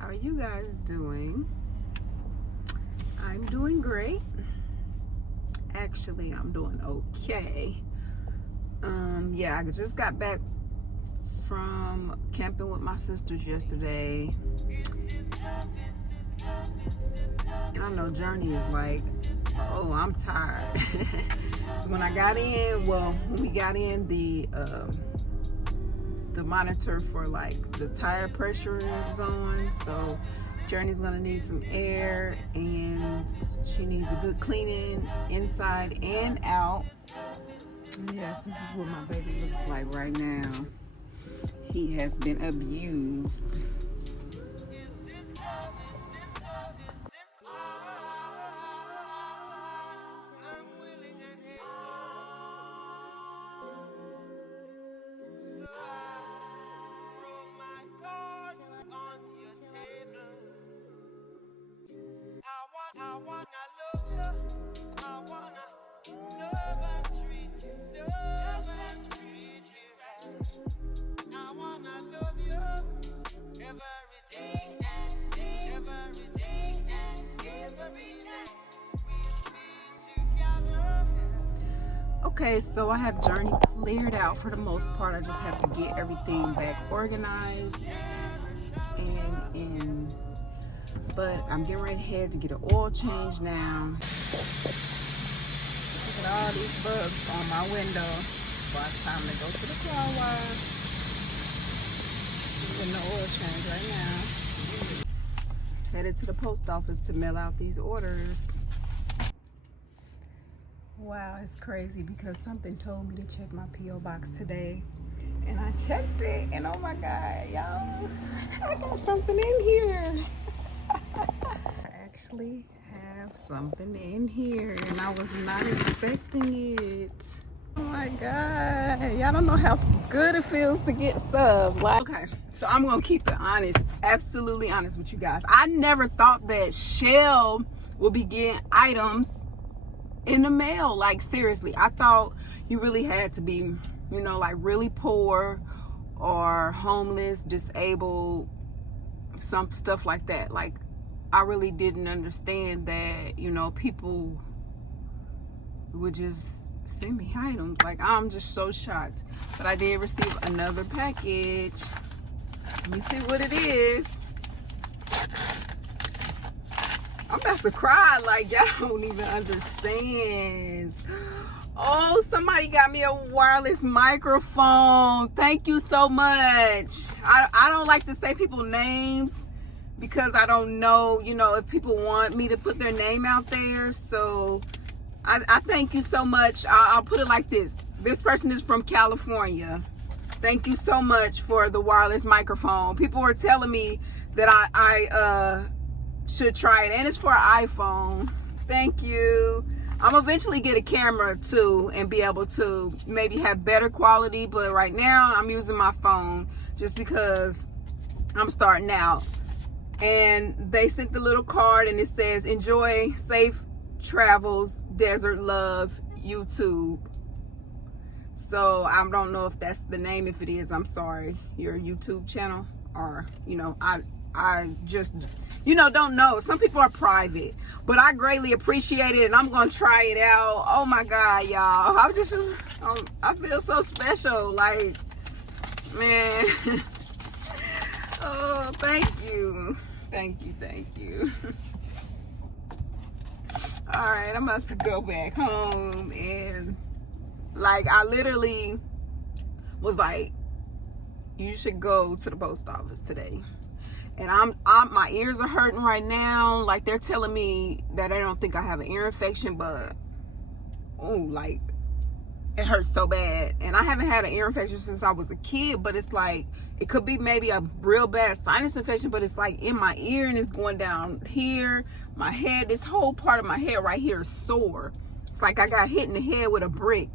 How are you guys doing? I'm doing great. Actually, I'm doing okay. Yeah, I just got back from camping with my sisters yesterday. And I know Journey is like, oh, I'm tired. So when I got in, when we got in, the monitor for like the tire pressure is on, so Journey's gonna need some air and she needs a good cleaning inside and out. Yes, this is what my baby looks like right now. He has been abused. Okay, so I have Journey cleared out for the most part. I just have to get everything back organized but I'm getting ready to get an oil change now. Look at all these bugs on my window. Well, it's time to go to the car wash. Getting the oil change right now. Headed to the post office to mail out these orders. Wow, it's crazy because something told me to check my P.O. box today. And I checked it, and oh my God, y'all, I got something in here. I actually have something in here, and I was not expecting it. Oh my God, y'all don't know how good it feels to get stuff. Like, okay, so I'm gonna keep it honest, absolutely honest with you guys. I never thought that Shell would be getting items in the mail. Like, seriously, I thought you really had to be, you know, like really poor or homeless, disabled, some stuff like that. Like, I really didn't understand that, you know, people would just send me items. Like, I'm just so shocked. But I did receive another package. Let me see what it is. I'm about to cry, like, y'all don't even understand. Oh, somebody got me a wireless microphone. Thank you so much. I don't like to say people's names because I don't know, you know, if people want me to put their name out there. So I thank you so much. I'll put it like this. This person is from California. Thank you so much for the wireless microphone. People were telling me that I should try it, and it's for an iPhone. Thank you. I'm eventually get a camera too and be able to maybe have better quality, but right now I'm using my phone just because I'm starting out. And they sent the little card and it says, enjoy safe travels, desert love, YouTube. So I don't know if that's the name. If it is, I'm sorry, your YouTube channel, or, you know, I just, you know, don't know. Some people are private, but I greatly appreciate it, and I'm gonna try it out. Oh my God, y'all, I feel so special. Like, man. Oh, thank you. All right, I'm about to go back home, and like, I literally was like, you should go to the post office today. And I'm my ears are hurting right now. Like, they're telling me that they don't think I have an ear infection, but oh, like, it hurts so bad. And I haven't had an ear infection since I was a kid, but it's like, it could be maybe a real bad sinus infection, but it's like in my ear and it's going down here, my head, this whole part of my head right here is sore. It's like I got hit in the head with a brick.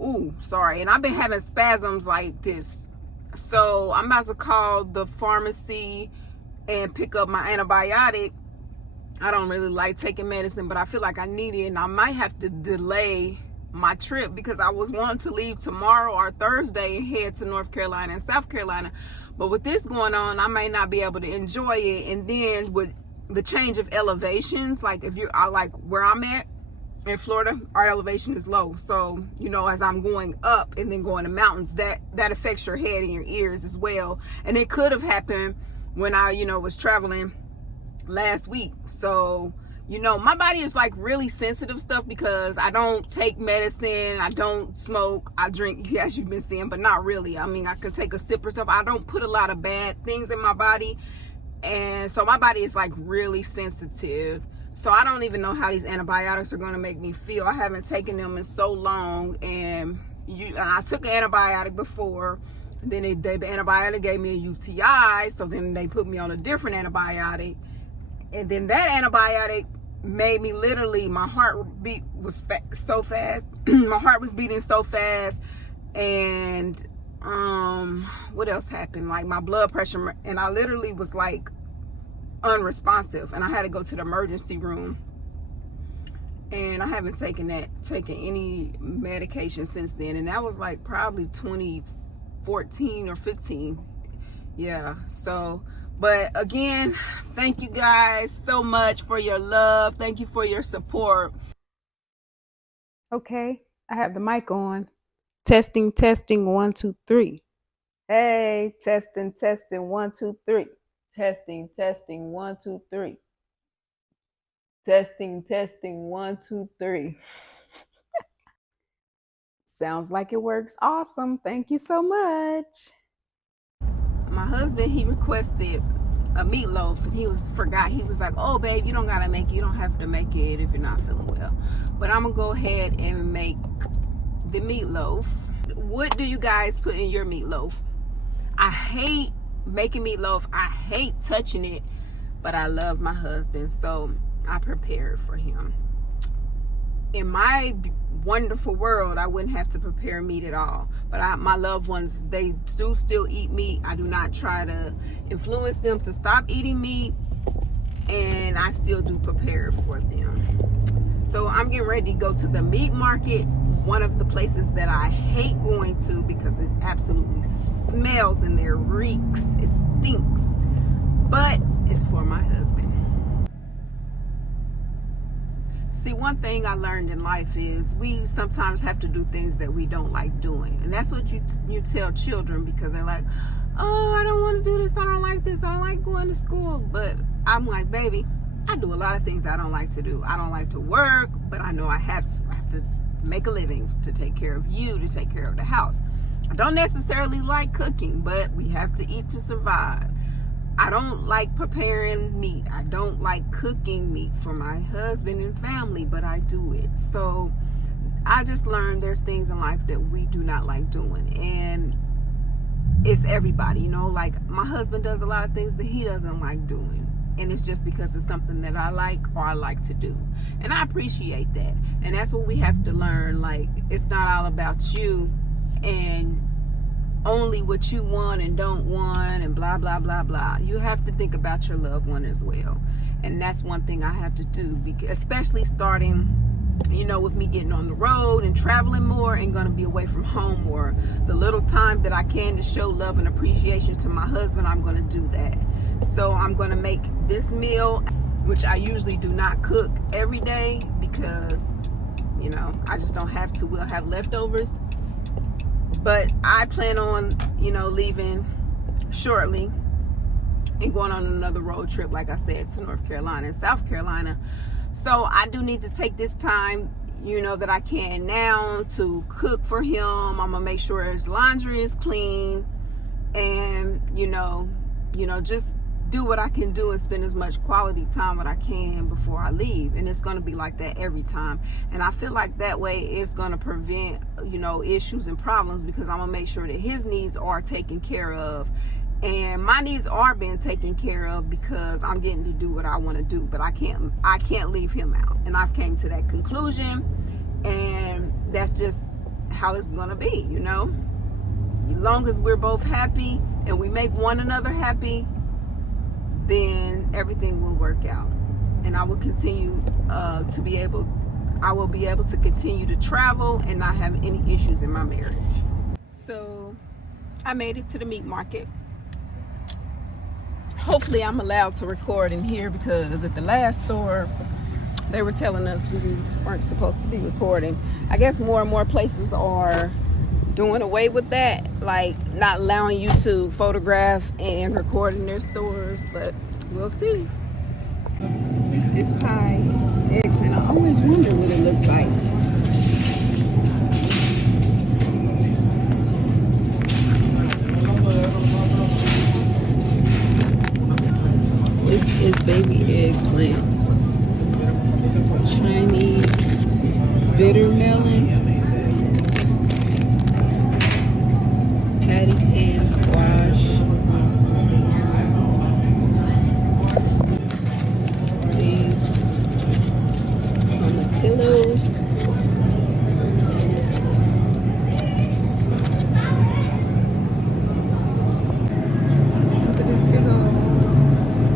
Ooh, sorry. And I've been having spasms like this. So I'm about to call the pharmacy and pick up my antibiotic. I don't really like taking medicine, but I feel like I need it, and I might have to delay my trip, because I was wanting to leave tomorrow or Thursday and head to North Carolina and South Carolina. But with this going on, I may not be able to enjoy it. And then with the change of elevations, like I like where I'm at in Florida, our elevation is low. So, you know, as I'm going up and then going to mountains, that affects your head and your ears as well. And it could have happened when I, you know, was traveling last week. So, you know, my body is like really sensitive stuff, because I don't take medicine, I don't smoke, I drink, as you've been seeing, but not really. I mean, I can take a sip or stuff. I don't put a lot of bad things in my body. And so my body is like really sensitive. So I don't even know how these antibiotics are going to make me feel. I haven't taken them in so long. And I took an antibiotic before. Then the antibiotic gave me a UTI. So then they put me on a different antibiotic. And then that antibiotic made me literally, my heart beat was so fast. My heart was beating so fast. And what else happened? Like my blood pressure, and I literally was like unresponsive, and I had to go to the emergency room. And I haven't taken any medication since then, and that was like probably 2014 or 15. Yeah. So, but again, thank you guys so much for your love. Thank you for your support. Okay, I have the mic on. Testing 1 2 3. Hey, testing 1 2 3. Testing 1 2 3. Testing 1 2 3. Sounds like it works awesome. Thank you so much. My husband, he requested a meatloaf, and he forgot. He was like, "Oh, babe, you don't gotta make it. You don't have to make it if you're not feeling well." But I'm gonna go ahead and make the meatloaf. What do you guys put in your meatloaf? I hate making meatloaf. I hate touching it, but I love my husband, so I prepared for him. In my wonderful world, I wouldn't have to prepare meat at all. But my loved ones, they do still eat meat. I do not try to influence them to stop eating meat, and I still do prepare for them. So I'm getting ready to go to the meat market, one of the places that I hate going to because it absolutely smells and there reeks. It stinks. But it's for my husband. See, one thing I learned in life is we sometimes have to do things that we don't like doing. And that's what you tell children, because they're like, "Oh, I don't want to do this. I don't like this. I don't like going to school." But I'm like, baby, I do a lot of things I don't like to do. I don't like to work, but I know I have to. I have to make a living to take care of you, to take care of the house. I don't necessarily like cooking, but we have to eat to survive. I don't like preparing meat. I don't like cooking meat for my husband and family, but I do it. So I just learned there's things in life that we do not like doing. And it's everybody, you know, like my husband does a lot of things that he doesn't like doing. And it's just because it's something that I like or I like to do. And I appreciate that. And that's what we have to learn. Like, it's not all about you and only what you want and don't want and blah, blah, blah, blah. You have to think about your loved one as well. And that's one thing I have to do, because especially starting, you know, with me getting on the road and traveling more and going to be away from home more. The little time that I can to show love and appreciation to my husband, I'm going to do that. So I'm going to make this meal, which I usually do not cook every day because, you know, I just don't have to. We'll have leftovers. But I plan on, you know, leaving shortly and going on another road trip, like I said, to North Carolina and South Carolina. So I do need to take this time, you know, that I can now to cook for him. I'm going to make sure his laundry is clean and, you know, just do what I can do and spend as much quality time as I can before I leave. And it's going to be like that every time. And I feel like that way it's going to prevent, you know, issues and problems, because I'm going to make sure that his needs are taken care of. And my needs are being taken care of because I'm getting to do what I want to do. But I can't leave him out. And I've came to that conclusion. And that's just how it's going to be, you know. As long as we're both happy and we make one another happy, then everything will work out. And I will continue to be able I will be able to continue to travel and not have any issues in my marriage. So I made it to the meat market. Hopefully I'm allowed to record in here, because at the last store they were telling us we weren't supposed to be recording. I guess more and more places are doing away with that, like not allowing you to photograph and record in their stores, but we'll see. This is Thai eggplant. I always wonder what it looked like. This is baby eggplant. Chinese bitter melon. Patty pan squash. These tomatillos. Look at this big old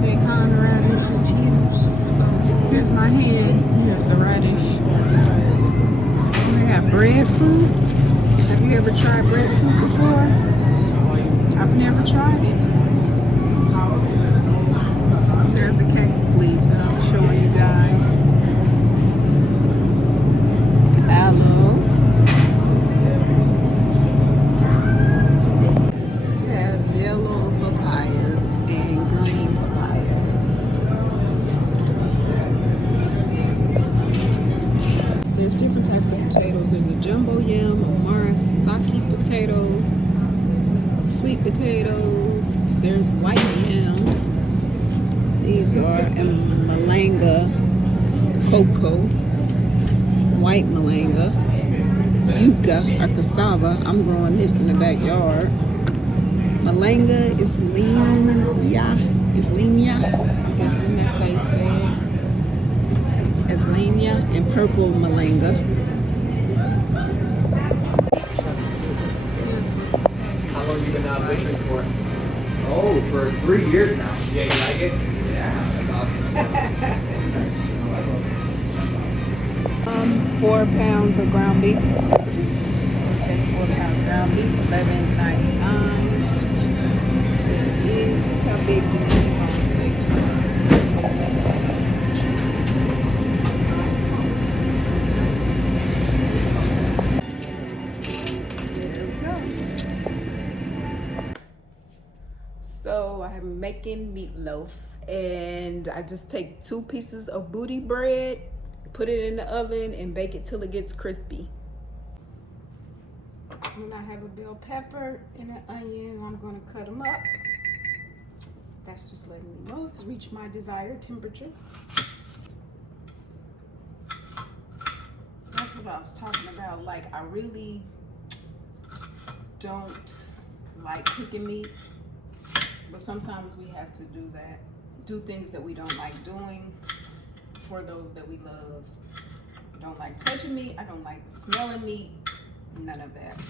daikon radish. It's huge. So here's my hand. Here's the radish. We have breadfruit. Have you ever tried breadfruit before? I've never tried it. There's the cactus leaves that I was showing you guys. Aloe. We have yellow papayas and green papayas. There's different types of potatoes. There's a jumbo yam, a marasaki potato, sweet potatoes. There's white yams. These are malanga cocoa, white malanga, yucca or cassava. I'm growing this in the backyard. Malanga is limya. I'm guessing that's how you say it. It's limya, and purple malanga. How long have you been butchering for? Oh, for 3 years now. Yeah, you like it? Yeah, that's awesome. 4 pounds of ground beef. It says 4 pounds of ground beef, $11.99. This is how big these T-bone steaks are. There we go. So I'm making meatloaf, and I just take 2 pieces of booty bread, put it in the oven, and bake it till it gets crispy. And I have a bell pepper and an onion, and I'm going to cut them up. That's just letting me know it's reached my desired temperature. That's what I was talking about. Like, I really don't like cooking meat, but sometimes we have to do that. Do things that we don't like doing for those that we love. I don't like touching meat. I don't like smelling meat. None of that.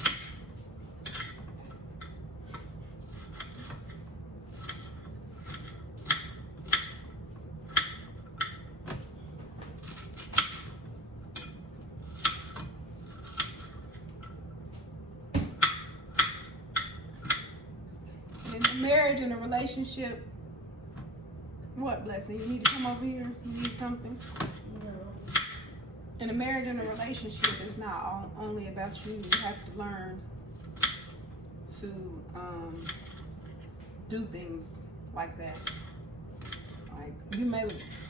In a marriage and a relationship, what, Blessing? You need to come over here? You need something? No. In a marriage and a relationship, it's not only about you. You have to learn to do things like that. Like, you may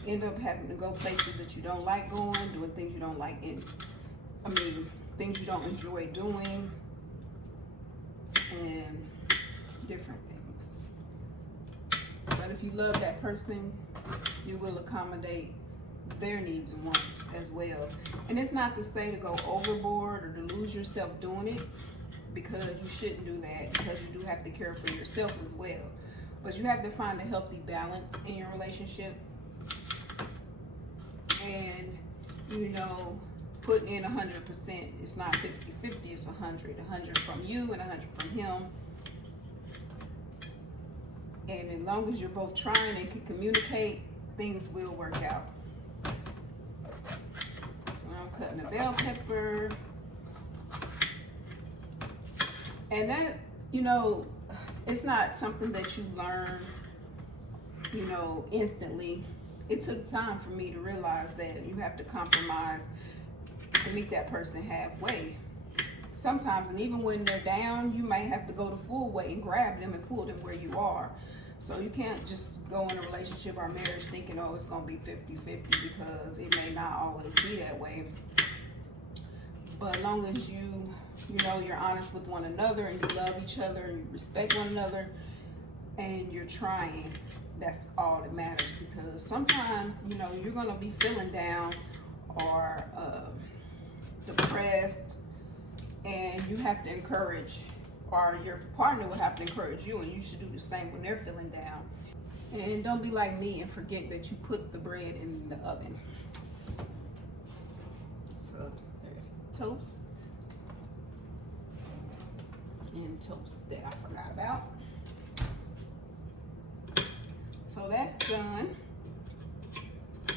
end up having to go places that you don't like going, doing things you don't like things you don't enjoy doing, and different things. But if you love that person, you will accommodate their needs and wants as well. And it's not to say to go overboard or to lose yourself doing it, because you shouldn't do that, because you do have to care for yourself as well. But you have to find a healthy balance in your relationship, and putting in 100%. It's not 50-50, it's 100 from you and 100 from him. And as long as you're both trying and can communicate, things will work out. So I'm cutting a bell pepper. And that, you know, it's not something that you learn, you know, instantly. It took time for me to realize that you have to compromise to meet that person halfway. Sometimes, and even when they're down, you might have to go the full way and grab them and pull them where you are. So you can't just go in a relationship or marriage thinking, oh, it's going to be 50-50, because it may not always be that way. But as long as you know, you're honest with one another and you love each other and you respect one another and you're trying, that's all that matters. Because sometimes, you know, you're going to be feeling down or depressed, and you have to encourage, or your partner will have to encourage you, and you should do the same when they're feeling down. And don't be like me and forget that you put the bread in the oven. So there's toast and toast that I forgot about. So that's done.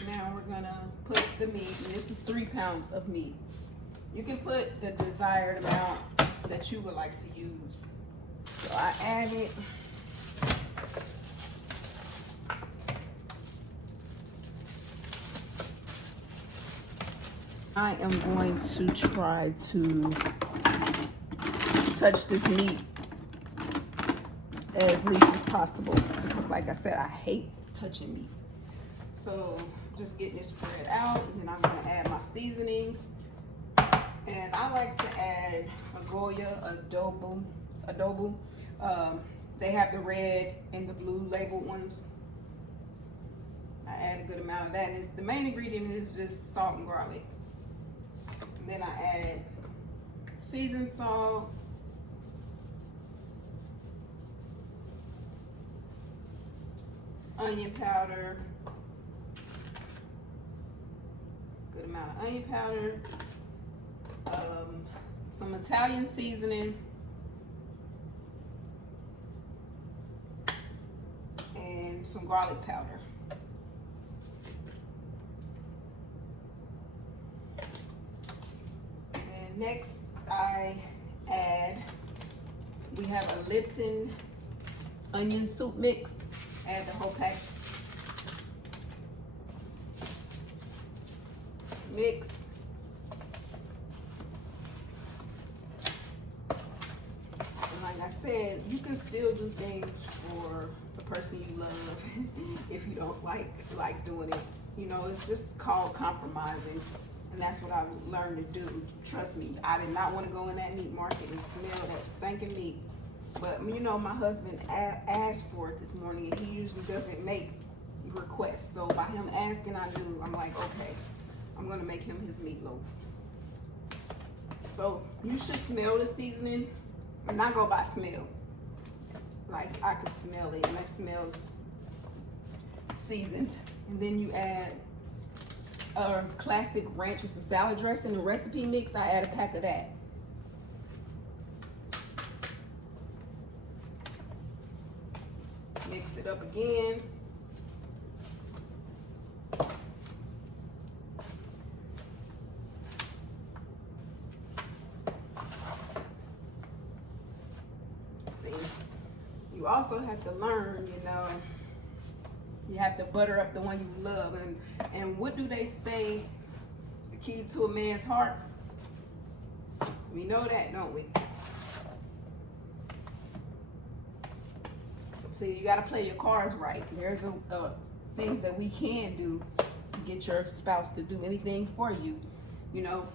Now we're gonna put the meat, and this is 3 pounds of meat. You can put the desired amount that you would like to use. So I added I am going to try to touch this meat as least as possible, because like I said, I hate touching meat. So just getting this spread out, and then I'm gonna add my seasonings. And I like to add a Goya adobo. They have the red and the blue labeled ones. I add a good amount of that. And the main ingredient is just salt and garlic. And then I add seasoned salt, onion powder, good amount of onion powder, some Italian seasoning, and some garlic powder. And next we have a Lipton onion soup mix. Add the whole pack. Mix. And like I said, you can still do things for the person you love if you don't like doing it. You know, it's just called compromising. And that's what I learned to do. Trust me, I did not want to go in that meat market and smell that stinking meat. But you know, my husband asked for it this morning, and he usually doesn't make requests. So by him asking, I'm like, okay, I'm gonna make him his meatloaf. So you should smell the seasoning, and not go by smell. Like I can smell it, and that smells seasoned. And then you add a classic ranch. It's a salad dressing, the recipe mix. I add a pack of that. Mix it up again. See, you also have to learn, you know, you have to butter up the one you love. And what do they say, the key to a man's heart? We know that, don't we? See, you got to play your cards right. There's things that we can do to get your spouse to do anything for you. You know,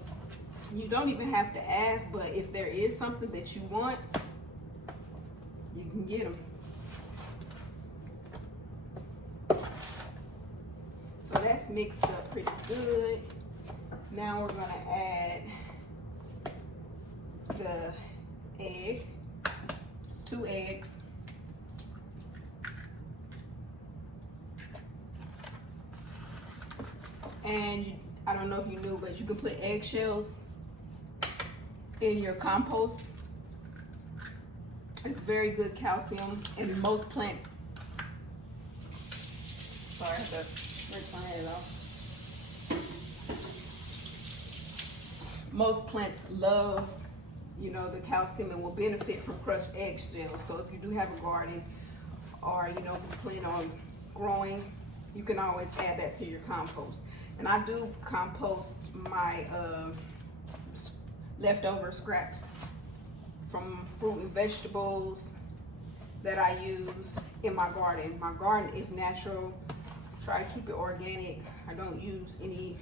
you don't even have to ask, but if there is something that you want, you can get them. So that's mixed up pretty good. Now we're going to add the egg. It's 2 eggs. And I don't know if you knew, but you can put eggshells in your compost. It's very good calcium in most plants. Sorry, I have to rip my head off. most plants love, you know, the calcium and will benefit from crushed eggshells. So if you do have a garden or, you know, plan on growing, you can always add that to your compost. And I do compost my leftover scraps from fruit and vegetables that I use in my garden. My garden is natural. Try to keep it organic. I don't use any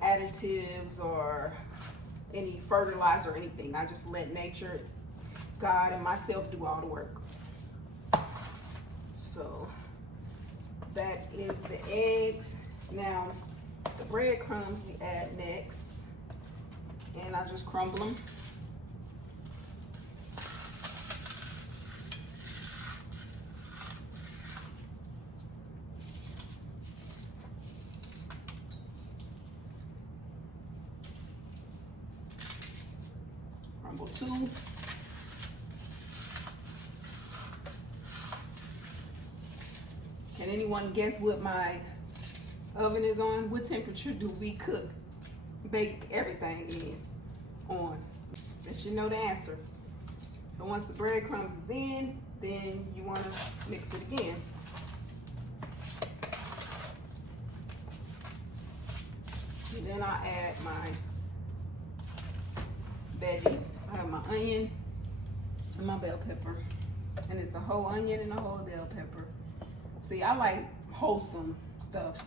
additives or any fertilizer or anything. I just let nature, God, and myself do all the work. So that is the eggs. Now the breadcrumbs we add next, and I just crumble them. Crumble 2. Can anyone guess what my oven is on? What temperature do we cook, bake everything on? Let you know the answer. So once the breadcrumbs is in, then you want to mix it again. And then I add my veggies. I have my onion and my bell pepper. And it's a whole onion and a whole bell pepper. See, I like wholesome stuff.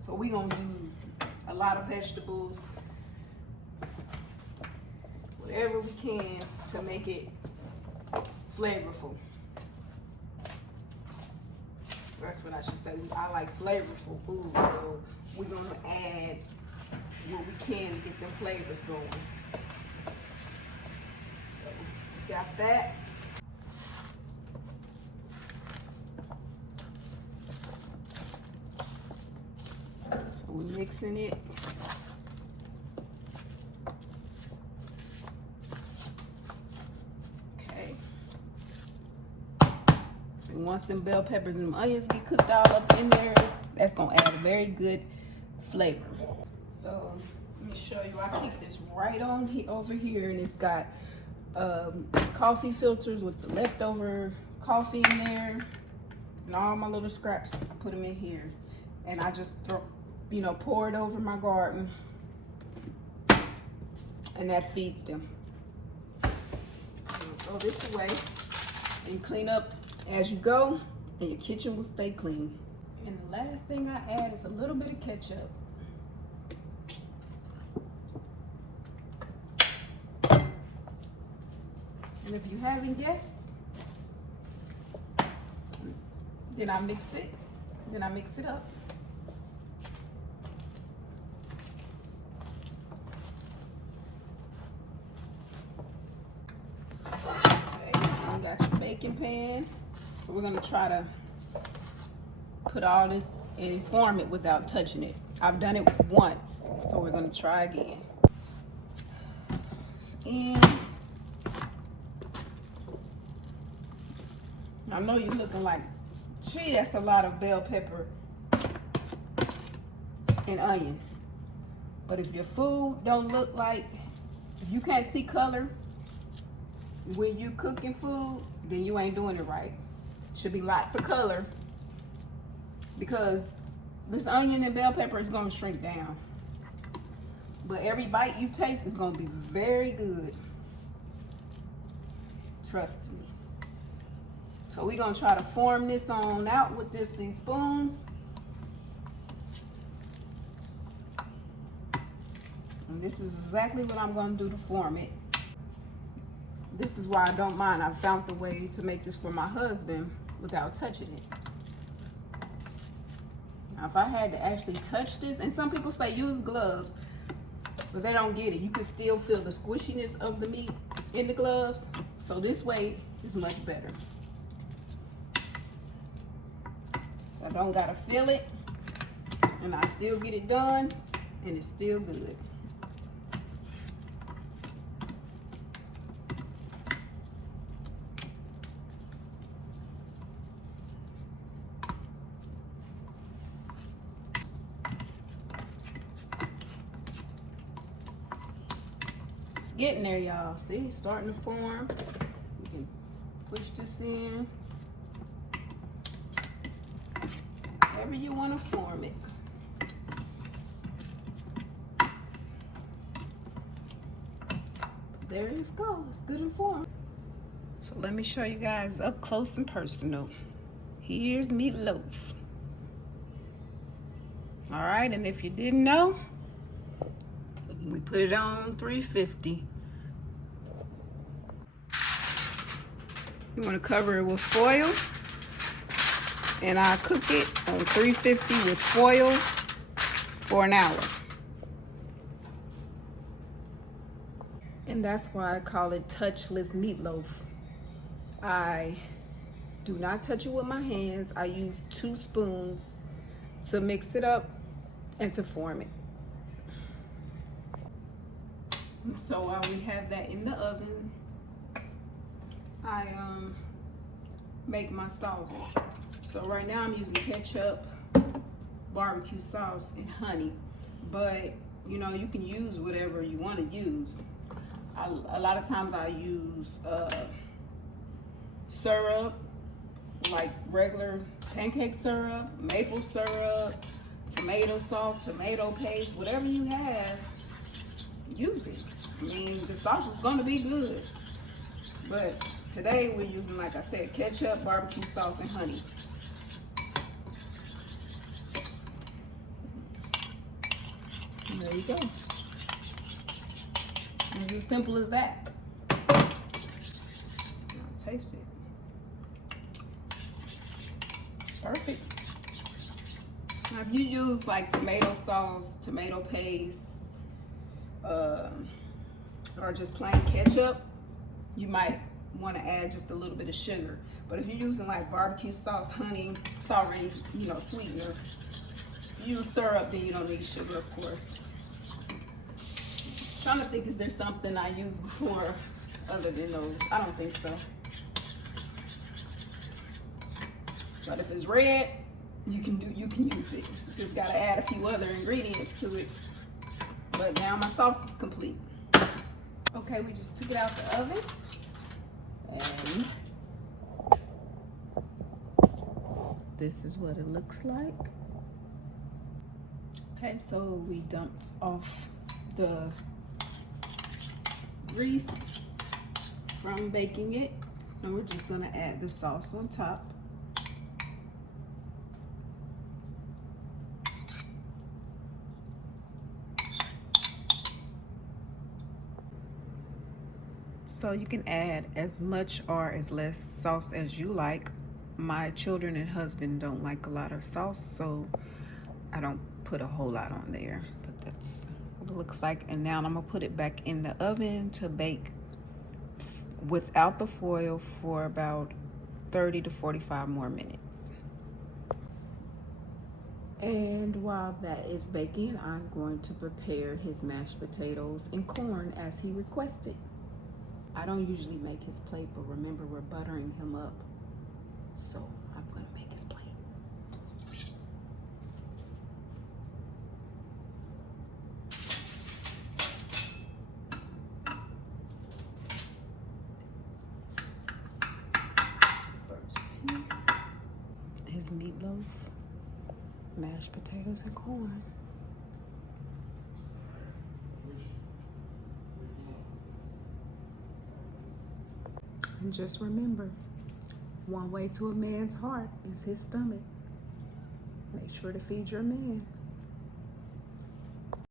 So we're gonna use a lot of vegetables, whatever we can to make it flavorful. That's what I should say. I like flavorful food, so we're gonna add what we can to get the flavors going. So we got that. So we're mixing it. Okay. And once them bell peppers and them onions get cooked all up in there, that's gonna add a very good flavor. So let me show you. I keep this right on over here, and it's got coffee filters with the leftover coffee in there, and all my little scraps. Put them in here, and I just throw, you know, pour it over my garden, and that feeds them. Throw this away and clean up as you go, and your kitchen will stay clean. And the last thing I add is a little bit of ketchup. And if you're having guests, then I mix it up. Okay, now you got your baking pan. So we're gonna try to put all this and form it without touching it. I've done it once, so we're gonna try again. I know you're looking like, gee, that's a lot of bell pepper and onion. But if your food don't look like, if you can't see color when you're cooking food, then you ain't doing it right. Should be lots of color, because this onion and bell pepper is gonna shrink down. But every bite you taste is gonna be very good. Trust me. So we're gonna try to form this on out with these spoons. And this is exactly what I'm gonna do to form it. This is why I don't mind. I found the way to make this for my husband without touching it. Now, if I had to actually touch this, and some people say use gloves, but they don't get it. You can still feel the squishiness of the meat in the gloves. So this way is much better. So I don't gotta feel it, and I still get it done, and it's still good. getting there, y'all. See, it's starting to form. You can push this in. However you want to form it. There it goes. It's good and formed. So let me show you guys up close and personal. Here's meatloaf. All right, and if you didn't know, we put it on 350. You want to cover it with foil, and I cook it on 350 with foil for an hour. And that's why I call it touchless meatloaf. I do not touch it with my hands. I use 2 spoons to mix it up and to form it. So while we have that in the oven, I make my sauce. So right now I'm using ketchup, barbecue sauce, and honey. But you know, you can use whatever you want to use. A lot of times I use syrup, like regular pancake syrup, maple syrup, tomato sauce, tomato paste, whatever you have, use it. I mean, the sauce is gonna be good. But today we're using, like I said, ketchup, barbecue sauce, and honey. And there you go. It's as simple as that. I'll taste it. Perfect. Now, if you use like tomato sauce, tomato paste, or just plain ketchup, you might want to add just a little bit of sugar. But if you're using like barbecue sauce, honey, it's already, you know, sweetener. If you use syrup, then you don't need sugar, of course. I'm trying to think, is there something I used before other than those? I don't think so. But if it's red, you can use it. You just gotta add a few other ingredients to it. But now my sauce is complete. Okay, we just took it out the oven, and this is what it looks like. Okay, so we dumped off the grease from baking it, and we're just gonna add the sauce on top. So you can add as much or as less sauce as you like. My children and husband don't like a lot of sauce, so I don't put a whole lot on there, but that's what it looks like. And now I'm gonna put it back in the oven to bake without the foil for about 30 to 45 more minutes. And while that is baking, I'm going to prepare his mashed potatoes and corn as he requested. I don't usually make his plate, but remember, we're buttering him up, so I'm gonna make his plate. First piece, his meatloaf, mashed potatoes and corn. And just remember, one way to a man's heart is his stomach. Make sure to feed your man.